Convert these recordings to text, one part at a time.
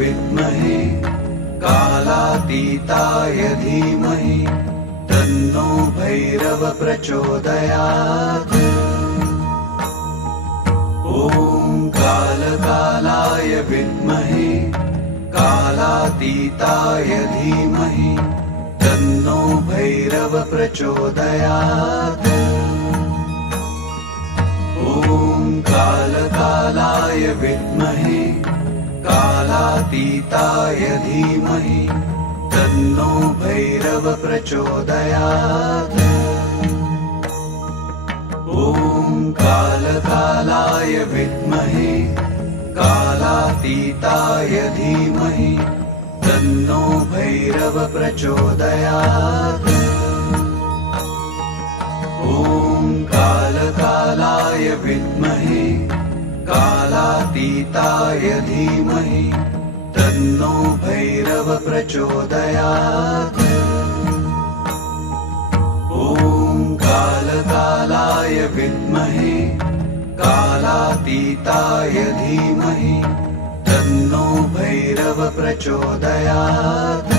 विद्महे कालातीताय धीमहि तन्नो भैरव प्रचोदयात्। ॐ कालकालाय विद्महे कालातीताय धीमहि तन्नो भैरव प्रचोदयात्। ॐ कालकालाय विद्महे कालातीताय धीमहि तन्नो भैरव प्रचोदयात्। ॐ कालकालाय विद्महे कालातीताय धीमहि तन्नो भैरव प्रचोदयात्। ॐ कालकालाय विद्महे कालातीताय धीमहि तन्नो भैरव प्रचोदयात्। ॐ कालकालाय विद्महे कालातीताय धीमहि तन्नो भैरव प्रचोदयात्।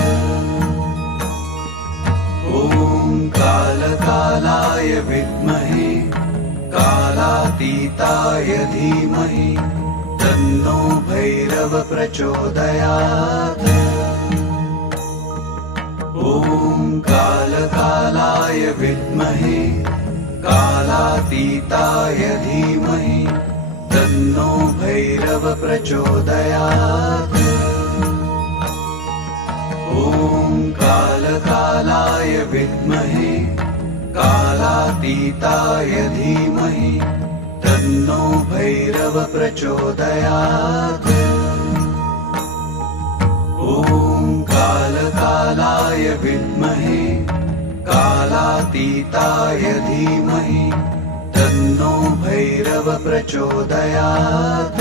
ॐ कालकालाय विद्महे कालातीताय धीमहि तन्नो भैरव प्रचोदयात्। ॐ कालकालाय विद्महे कालातीताय धीमहि तन्नो भैरव प्रचोदयात्। ॐ कालकालाय विद्महे कालातीताय धीमहि तन्नो भैरव प्रचोदयात्। ॐ कालकालाय विद्महे कालातीताय धीमहि तन्नो भैरव प्रचोदयात्।